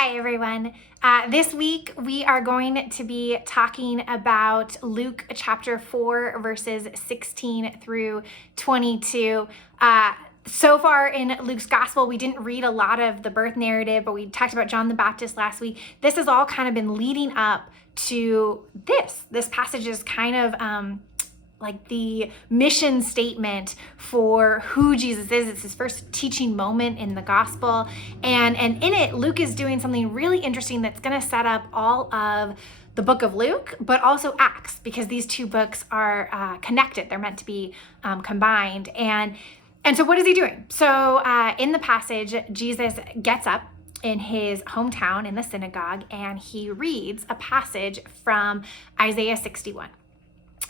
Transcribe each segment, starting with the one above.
Hi, everyone. This week we are going to be talking about Luke chapter 4, verses 16 through 22. So far in Luke's gospel, we didn't read a lot of the birth narrative, but we talked about John the Baptist last week. This has all kind of been leading up to this. This passage is kind of like the mission statement for who Jesus is. It's his first teaching moment in the gospel. And in it, Luke is doing something really interesting that's going to set up all of the book of Luke, but also Acts, because these two books are connected. They're meant to be combined. And so what is he doing? So in the passage, Jesus gets up in his hometown in the synagogue, and he reads a passage from Isaiah 61.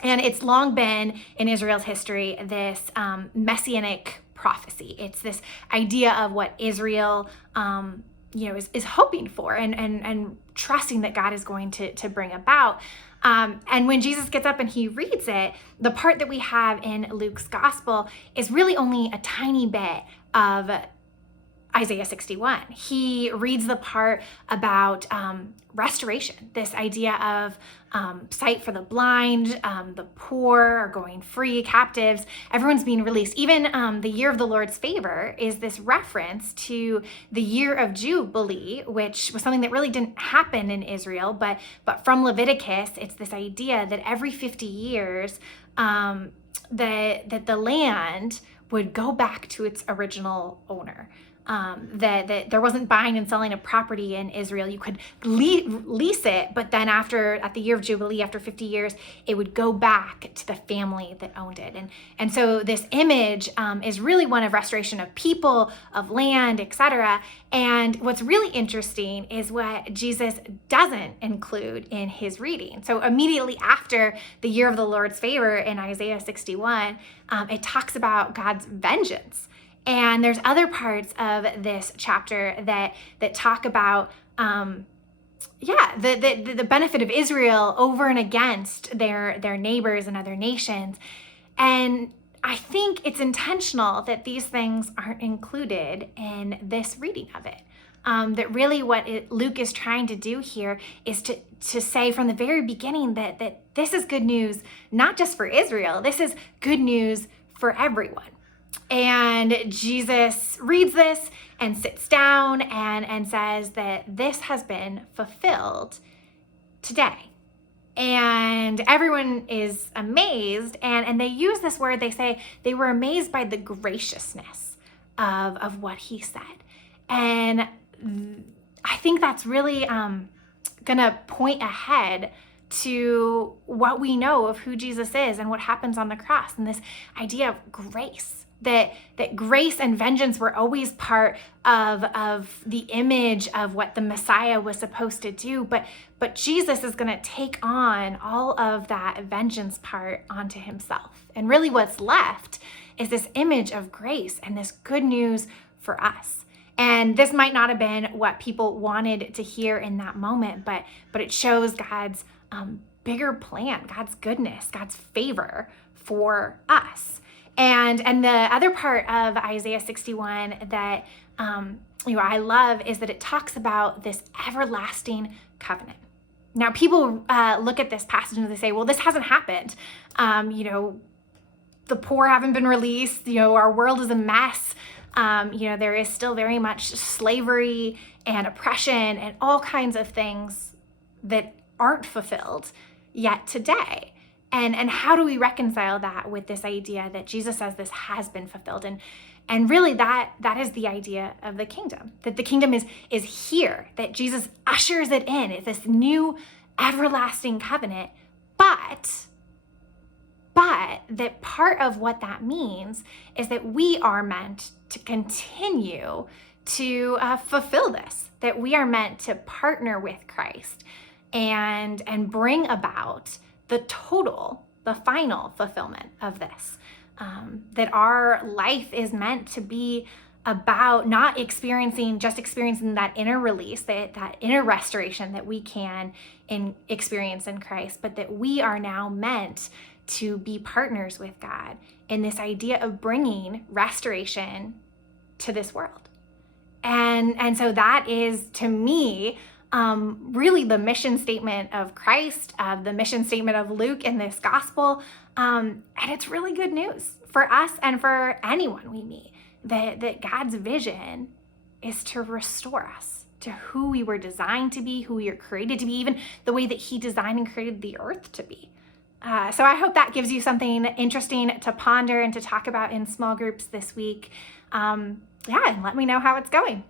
And it's long been in Israel's history this messianic prophecy. It's this idea of what Israel is hoping for and trusting that God is going to bring about. And when Jesus gets up and he reads it, the part that we have in Luke's gospel is really only a tiny bit of Isaiah 61. He reads the part about restoration, this idea of sight for the blind, the poor are going free, captives, everyone's being released. Even the year of the Lord's favor is this reference to the year of Jubilee, which was something that really didn't happen in Israel, but from Leviticus, it's this idea that every 50 years, that the land would go back to its original owner. That there wasn't buying and selling a property in Israel. You could lease it, but then at the year of Jubilee, after 50 years, it would go back to the family that owned it. And so this image is really one of restoration of people, of land, etc. And what's really interesting is what Jesus doesn't include in his reading. So immediately after the year of the Lord's favor in Isaiah 61, it talks about God's vengeance. And there's other parts of this chapter that talk about the benefit of Israel over and against their neighbors and other nations. And I think it's intentional that these things aren't included in this reading of it. That really what Luke is trying to do here is to say from the very beginning that this is good news, not just for Israel. This is good news for everyone. And Jesus reads this and sits down and says that this has been fulfilled today. And everyone is amazed, and they use this word, they say they were amazed by the graciousness of what he said. And I think that's really gonna point ahead to what we know of who Jesus is and what happens on the cross, and this idea of grace. That grace and vengeance were always part of the image of what the Messiah was supposed to do, but Jesus is going to take on all of that vengeance part onto himself. And really what's left is this image of grace and this good news for us. And this might not have been what people wanted to hear in that moment, but it shows God's bigger plan, God's goodness, God's favor for us. And the other part of Isaiah 61 that I love is that it talks about this everlasting covenant. Now, people look at this passage and they say, well, this hasn't happened. The poor haven't been released. Our world is a mess. There is still very much slavery and oppression and all kinds of things that aren't fulfilled yet today. And how do we reconcile that with this idea that Jesus says this has been fulfilled? And really that is the idea of the kingdom, that the kingdom is here, that Jesus ushers it in. It's this new everlasting covenant, but that part of what that means is that we are meant to continue to fulfill this, that we are meant to partner with Christ and bring about the final fulfillment of this, that our life is meant to be about not experiencing that inner release, that inner restoration that we can experience in Christ, but that we are now meant to be partners with God in this idea of bringing restoration to this world. And so that is, to me, really the mission statement of Christ, the mission statement of Luke in this gospel. And it's really good news for us and for anyone we meet, that God's vision is to restore us to who we were designed to be, who we are created to be, even the way that he designed and created the earth to be. So I hope that gives you something interesting to ponder and to talk about in small groups this week. And let me know how it's going.